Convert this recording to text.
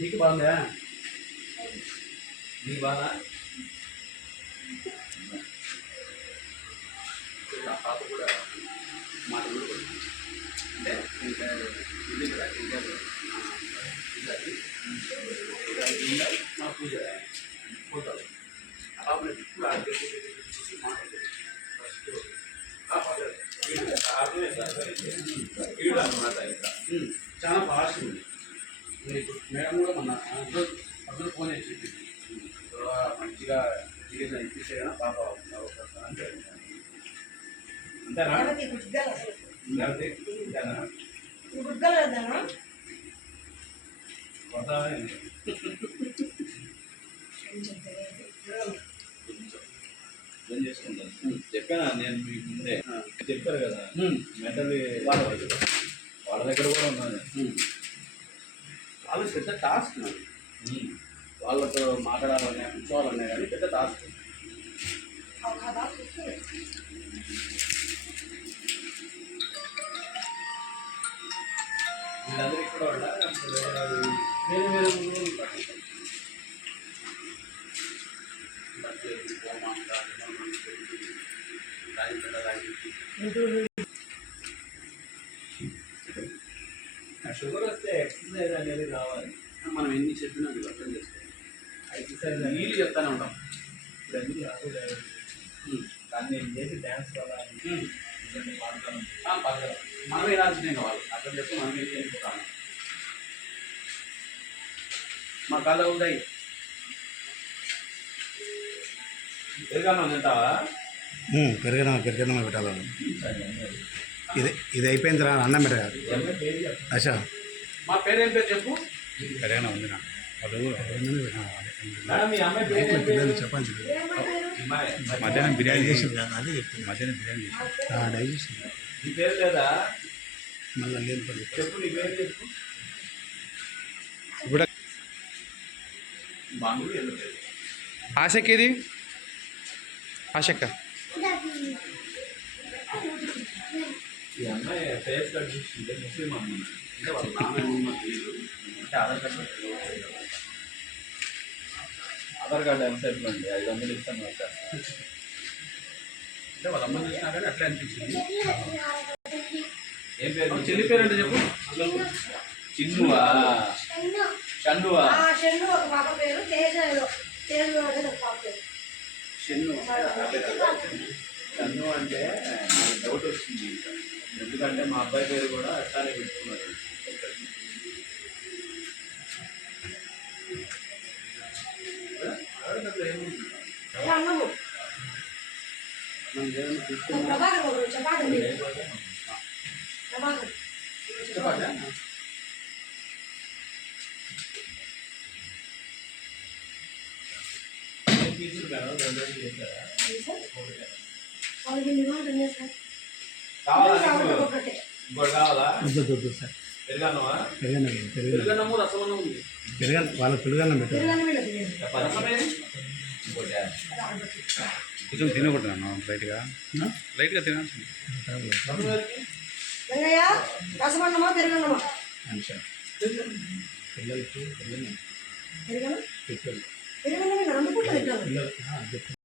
నీకు బాగుందా? నీకు బాగా పాప కూడా మాటలు అంటే ఇంకా ఇది కూడా ఇంకా మా పూజ పోతారు ఆ పాపలు ఎప్పుడు అనమాట. చాలా ఫాస్ట్ ఉంది. ఇప్పుడు మేడం కూడా మన అందరూ ఫోన్ చేసి మంచిగా ఇప్పిస్తే కదా పాప అంటే అంతేనా? ఏం చేసుకుంటాను చెప్పానా నేను మీకు ముందే చెప్పారు కదా మెంటల్ వాళ్ళ దగ్గర కూడా ఉన్నాను. వాళ్ళు పెద్ద టాస్క్ వాళ్ళతో మాట్లాడాలన్నా కూర్చోవాలన్నా కానీ పెద్ద టాస్క్. వీళ్ళందరికీ కూడా వాళ్ళ వేరే వేరే షుగర్ వస్తే ఎక్సర్సైజ్ అనేది కావాలి. మనం ఎన్ని చెప్పినా అది అర్థం చేసుకోవాలి. ఎక్సర్సైజ్ నీళ్ళు చెప్తానే ఉంటాం. ఇప్పుడు అన్ని రాకుండా దాన్ని నేను చేసి డ్యాన్స్ వల్ల పాడతాను. మనమే రాల్సిందే కావాలి అర్థం చేస్తే మనం ఏం చేయాలి. మా కాళ్ళ ఉదయ్ పెరగన్నా తింటావా? పెరగడం పెట్టాలి. ఇది అయిపోయిన తర్వాత అన్నం పెట్టాలి. అచ్చా మా పేరేం పేరు చెప్పు. పెరగడం ఉంది పిల్లలు చెప్పాలి. మధ్యాహ్నం బిర్యానీ చేసింది కదా, అదే చెప్తుంది. మధ్యాహ్నం బిర్యానీ చేసి డైజెషన్. నీ పేరు లేదా? మళ్ళీ లేదు చెప్పు, నీ పేరు చెప్పు. ఇప్పుడు ఆశకేది ఆశక్క ఈ అమ్మాయి ఫేస్ కట్ చూస్తుంటే ముస్లిం అమ్మాయి అంటే వాళ్ళ నాన్న అంటే ఆధార్ కార్డు ఎంసెట్ అండి 500 ఇస్తాను అంటే వాళ్ళ అమ్మ చూసినా కానీ అట్లే అనిపించింది. ఏం పేరు? చెల్లి పేరు అంటే చెప్పు. చిన్నువా షన్నువా? షన్ను అంటే నాకు డౌట్ వచ్చింది. ఎందుకంటే మా అబ్బాయి పేరు కూడా అట్లానే పెట్టుకున్నారు. వాళ్ళ పెరుగన్నం పెట్టారు. కొంచెం తినకూడదు లైట్గా తినాల్సింది. పిల్లలకి